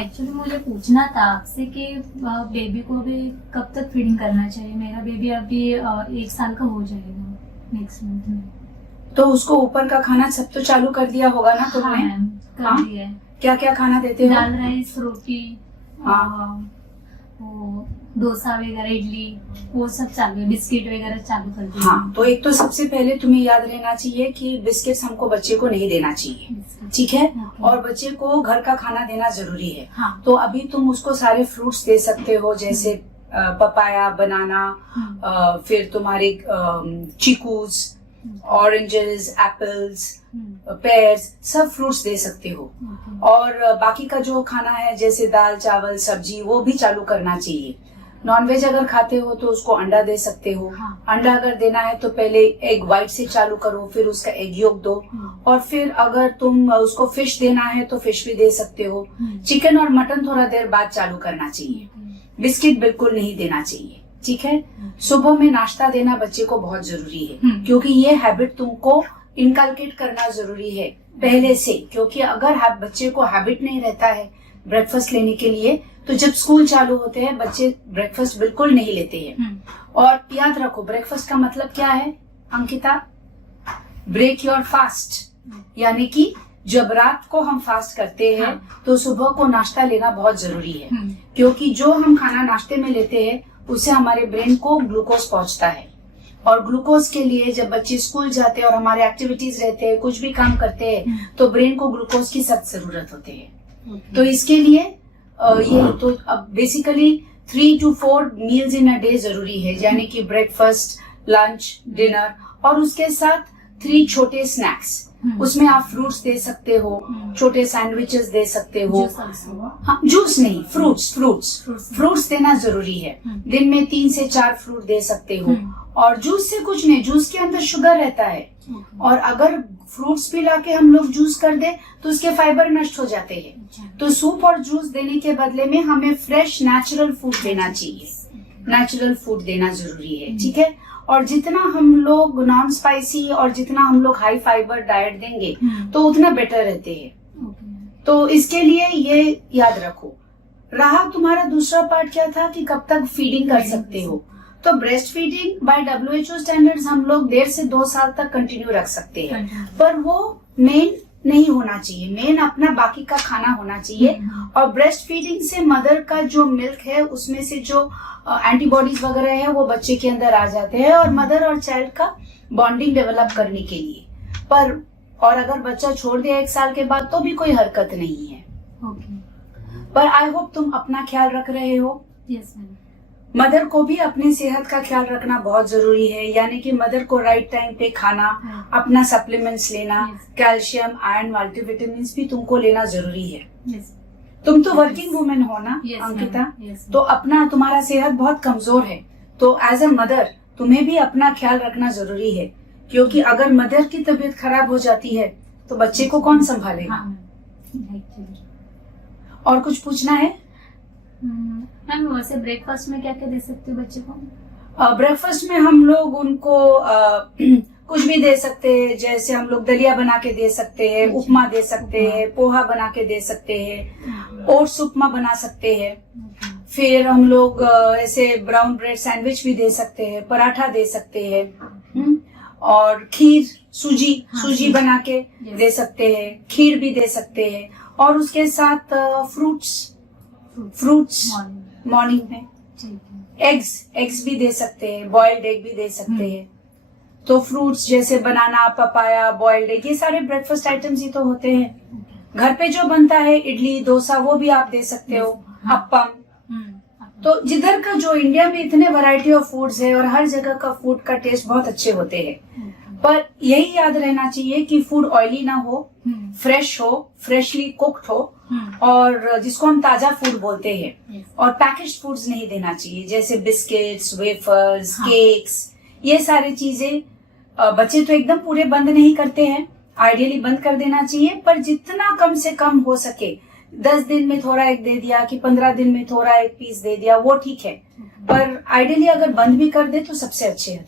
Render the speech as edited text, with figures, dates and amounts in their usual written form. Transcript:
Actually मुझे पूछना था आपसे कि बेबी को अभी कब तक फीडिंग करना चाहिए। मेरा बेबी अभी 1 साल का हो जाएगा नेक्स्ट मंथ में। तो उसको ऊपर का खाना सब तो चालू कर दिया होगा ना तुमने? हाँ मैम, कर दिया है। क्या क्या खाना देते हो? दाल राइस, रोटी, वो डोसा वगैरह, इडली, वो सब चालू है। बिस्किट वगैरह चालू कर दिया। हाँ, तो एक तो सबसे पहले तुम्हें याद रहना चाहिए कि बिस्किट्स हमको बच्चे को नहीं देना चाहिए, ठीक है? और बच्चे को घर का खाना देना जरूरी है। हाँ। तो अभी तुम उसको सारे फ्रूट्स दे सकते हो, जैसे पपाया, बनाना, फिर तुम्हारे चीकूज, ऑरेंजेस, एप्पल्स, पेयर्स, सब फ्रूट्स दे सकते हो। और बाकी का जो खाना है जैसे दाल, चावल, सब्जी, वो भी चालू करना चाहिए। नॉनवेज अगर खाते हो तो उसको अंडा दे सकते हो। हाँ। अंडा अगर देना है तो पहले एग व्हाइट से चालू करो, फिर उसका एग योक दो, और फिर अगर तुम उसको फिश देना है तो फिश भी दे सकते हो। चिकन और मटन थोड़ा देर बाद चालू करना चाहिए। बिस्किट बिल्कुल नहीं देना चाहिए, ठीक है? सुबह में नाश्ता देना बच्चे को बहुत जरूरी है, क्योंकि ये हैबिट तुमको इनकलकेट करना जरूरी है पहले से। क्योंकि अगर बच्चे को हैबिट नहीं रहता है ब्रेकफास्ट लेने के लिए, तो जब स्कूल चालू होते हैं बच्चे ब्रेकफास्ट बिल्कुल नहीं लेते हैं। और याद रखो, ब्रेकफास्ट का मतलब क्या है अंकिता? ब्रेक योर फास्ट, यानी कि जब रात को हम फास्ट करते हैं तो सुबह को नाश्ता लेना बहुत जरूरी है, क्योंकि जो हम खाना नाश्ते में लेते हैं उससे हमारे ब्रेन को ग्लूकोज पहुंचता है। और ग्लूकोज के लिए जब बच्चे स्कूल जाते हैं और हमारे एक्टिविटीज रहते हैं, कुछ भी काम करते हैं, तो ब्रेन को ग्लूकोज की सख्त जरूरत होती है। तो इसके लिए ये तो अब basically 3 to 4 meals in a day जरूरी है, यानी कि ब्रेकफास्ट, लंच, डिनर, और उसके साथ 3 छोटे स्नैक्स। उसमें आप फ्रूट्स दे सकते हो, छोटे सैंडविचेस दे सकते हो। हाँ, जूस नहीं, फ्रूट्स देना जरूरी है। दिन में 3 से 4 फ्रूट दे सकते हो। और जूस से कुछ नहीं, जूस के अंदर शुगर रहता है, और अगर फ्रूट्स भी लाके हम लोग जूस कर दे तो उसके फाइबर नष्ट हो जाते हैं। तो सूप और जूस देने के बदले में हमें फ्रेश नेचुरल फूड देना चाहिए। नेचुरल फूड देना जरूरी है, ठीक है? और जितना हम लोग नॉन स्पाइसी और जितना हम लोग हाई फाइबर डाइट देंगे तो उतना बेटर रहते हैं। तो इसके लिए ये याद रखो। रहा तुम्हारा दूसरा पार्ट क्या था कि कब तक फीडिंग कर सकते हो? तो breast feeding by WHO standards हम लोग 1.5 से 2 साल तक कंटिन्यू रख सकते हैं, पर वो मेन नहीं होना चाहिए। मेन अपना बाकी का खाना होना चाहिए। और ब्रेस्ट फीडिंग से मदर का जो मिल्क है उसमें से जो एंटीबॉडीज वगैरह है वो बच्चे के अंदर आ जाते हैं, और मदर और चाइल्ड का बॉन्डिंग डेवलप करने के लिए। पर और अगर बच्चा छोड़ दिया 1 साल के बाद तो भी कोई हरकत नहीं है। पर आई होप तुम अपना ख्याल रख रहे हो। Yes ma'am. मदर को भी अपनी सेहत का ख्याल रखना बहुत जरूरी है, यानी कि मदर को राइट टाइम पे खाना, अपना सप्लीमेंट्स लेना, कैल्शियम, आयरन, मल्टीविटामिन भी तुमको लेना जरूरी है। तुम तो वर्किंग वुमेन हो ना अंकिता? तो अपना तुम्हारा सेहत बहुत कमजोर है, तो एज अ मदर तुम्हें भी अपना ख्याल रखना जरूरी है, क्योंकि अगर मदर की तबीयत खराब हो जाती है तो बच्चे को कौन संभालेगा? और कुछ पूछना है? मैम वैसे ब्रेकफास्ट में क्या क्या दे सकते हो बच्चे को? ब्रेकफास्ट में हम लोग उनको कुछ भी दे सकते हैं, जैसे हम लोग दलिया बना के दे सकते हैं, उपमा दे सकते हैं, पोहा बना के दे सकते हैं, ओट्स उपमा बना सकते हैं। फिर हम लोग ऐसे ब्राउन ब्रेड सैंडविच भी दे सकते हैं, पराठा दे सकते हैं, और खीर, सूजी बना के दे सकते हैं, खीर भी दे सकते हैं, और उसके साथ फ्रूट्स मॉर्निंग में। एग्स भी दे सकते हैं, बॉइल्ड एग भी दे सकते हैं। तो फ्रूट्स जैसे बनाना, पपाया, बॉइल्ड एग, ये सारे ब्रेकफास्ट आइटम्स ही तो होते हैं। घर पे जो बनता है इडली, डोसा, वो भी आप दे सकते हो, अप्पम। तो जिधर का जो इंडिया में इतने वैरायटी ऑफ फूड्स है और हर जगह का फूड का टेस्ट बहुत अच्छे होते हैं, पर यही याद रहना चाहिए कि फूड ऑयली ना हो, फ्रेश हो, फ्रेशली कुक्ड हो, और जिसको हम ताजा फूड बोलते हैं। और पैकेज्ड फूड्स नहीं देना चाहिए, जैसे बिस्किट्स, वेफर्स, केक्स, ये सारी चीजें बच्चे तो एकदम पूरे बंद नहीं करते हैं, आइडियली बंद कर देना चाहिए, पर जितना कम से कम हो सके, 10 दिन में थोड़ा एक दे दिया कि 15 दिन में थोड़ा एक पीस दे दिया, वो ठीक है। पर आइडियली अगर बंद भी कर दे तो सबसे अच्छे है।